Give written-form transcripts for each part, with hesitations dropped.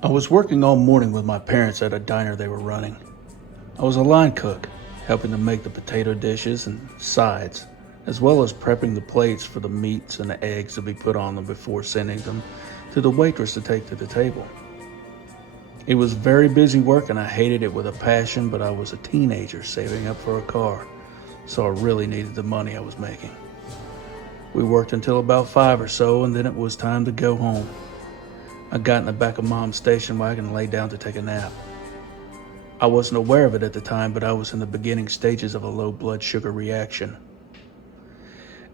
I was working all morning with my parents at a diner they were running. I was a line cook, helping them make the potato dishes and sides, as well as prepping the plates for the meats and the eggs to be put on them before sending them to the waitress to take to the table. It was very busy work and I hated it with a passion, but I was a teenager saving up for a car, so I really needed the money I was making. We worked until about 5 or so, and then it was time to go home. I got in the back of Mom's station wagon and laid down to take a nap. I wasn't aware of it at the time, but I was in the beginning stages of a low blood sugar reaction.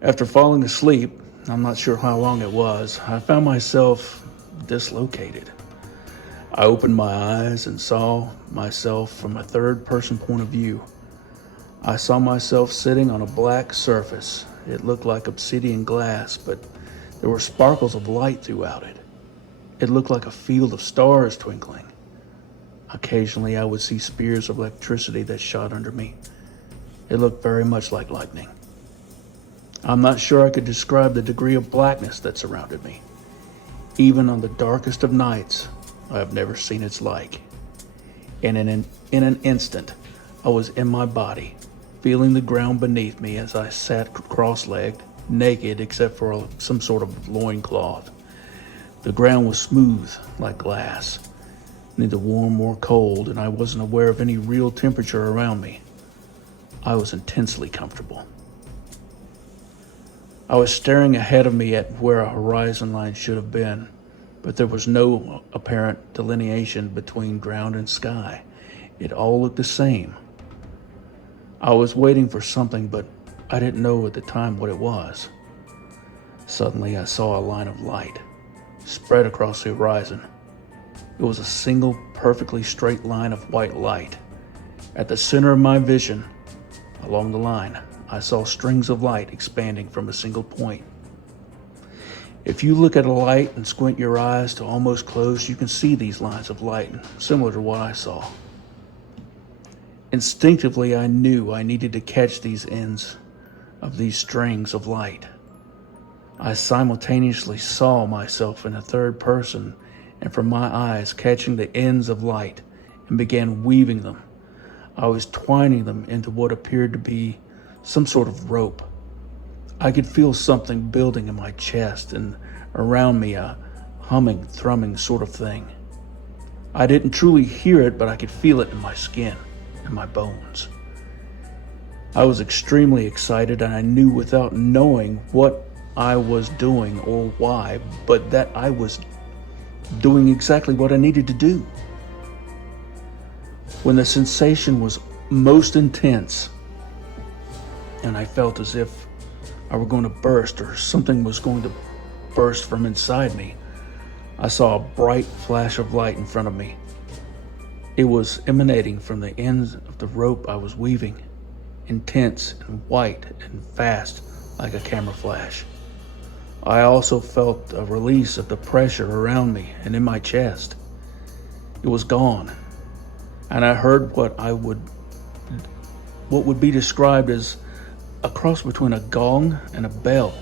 After falling asleep, I'm not sure how long it was, I found myself dislocated. I opened my eyes and saw myself from a third-person point of view. I saw myself sitting on a black surface. It looked like obsidian glass, but there were sparkles of light throughout it. It looked like a field of stars twinkling. Occasionally, I would see spears of electricity that shot under me. It looked very much like lightning. I'm not sure I could describe the degree of blackness that surrounded me. Even on the darkest of nights, I have never seen its like. And in an instant, I was in my body, feeling the ground beneath me as I sat cross-legged, naked except for some sort of loincloth. The ground was smooth like glass, neither warm nor cold, and I wasn't aware of any real temperature around me. I was intensely comfortable. I was staring ahead of me at where a horizon line should have been, but there was no apparent delineation between ground and sky. It all looked the same. I was waiting for something, but I didn't know at the time what it was. Suddenly, I saw a line of light spread across the horizon. It was a single, perfectly straight line of white light. At the center of my vision, along the line, I saw strings of light expanding from a single point. If you look at a light and squint your eyes to almost close, you can see these lines of light, similar to what I saw. Instinctively, I knew I needed to catch these ends of these strings of light. I simultaneously saw myself in a third person, and from my eyes catching the ends of light and began weaving them. I was twining them into what appeared to be some sort of rope. I could feel something building in my chest and around me, a humming, thrumming sort of thing. I didn't truly hear it, but I could feel it in my skin and my bones. I was extremely excited, and I knew without knowing what I was doing or why, but that I was doing exactly what I needed to do. When the sensation was most intense, and I felt as if I were going to burst or something was going to burst from inside me, I saw a bright flash of light in front of me. It was emanating from the ends of the rope I was weaving, intense and white and fast like a camera flash. I also felt a release of the pressure around me and in my chest. It was gone, and I heard what would be described as a cross between a gong and a bell.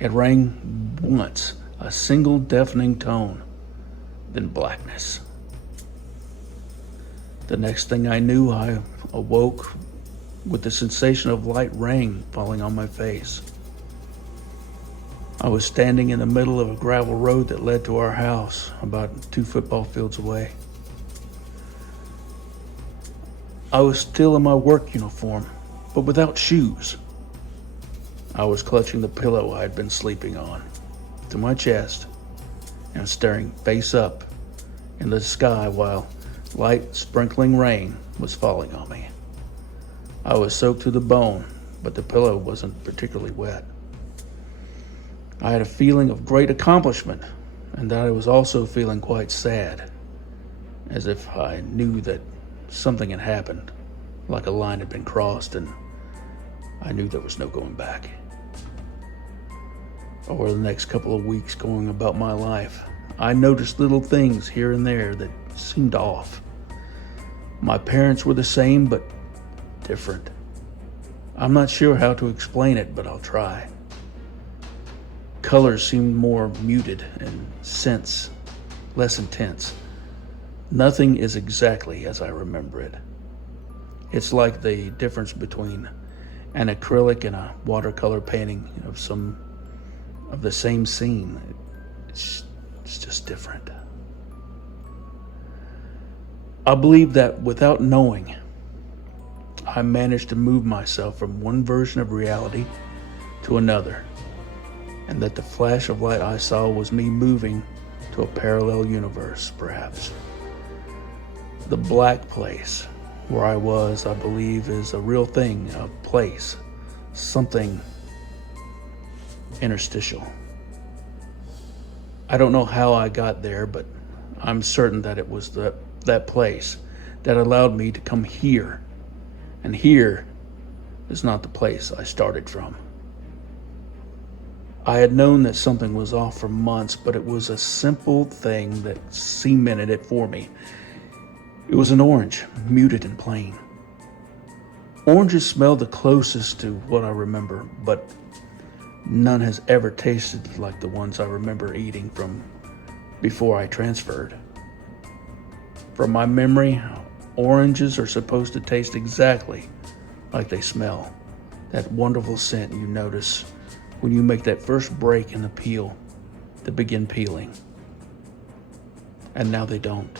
It rang once, a single deafening tone, then blackness. The next thing I knew, I awoke with the sensation of light rain falling on my face. I was standing in the middle of a gravel road that led to our house, about 2 football fields away. I was still in my work uniform, but without shoes. I was clutching the pillow I had been sleeping on to my chest and staring face up in the sky while light sprinkling rain was falling on me. I was soaked to the bone, but the pillow wasn't particularly wet. I had a feeling of great accomplishment, and that I was also feeling quite sad, as if I knew that something had happened, like a line had been crossed, and I knew there was no going back. Over the next couple of weeks going about my life, I noticed little things here and there that seemed off. My parents were the same, but different. I'm not sure how to explain it, but I'll try. Colors seemed more muted and scents less intense. Nothing is exactly as I remember it. It's like the difference between an acrylic and a watercolor painting of the same scene. It's just different. I believe that without knowing, I managed to move myself from one version of reality to another, and that the flash of light I saw was me moving to a parallel universe, perhaps. The black place where I was, I believe, is a real thing, a place, something interstitial. I don't know how I got there, but I'm certain that it was that place that allowed me to come here. And here is not the place I started from. I had known that something was off for months, but it was a simple thing that cemented it for me. It was an orange, muted and plain. Oranges smell the closest to what I remember, but none has ever tasted like the ones I remember eating from before I transferred. From my memory, oranges are supposed to taste exactly like they smell. That wonderful scent you notice when you make that first break in the peel to begin peeling. And now they don't.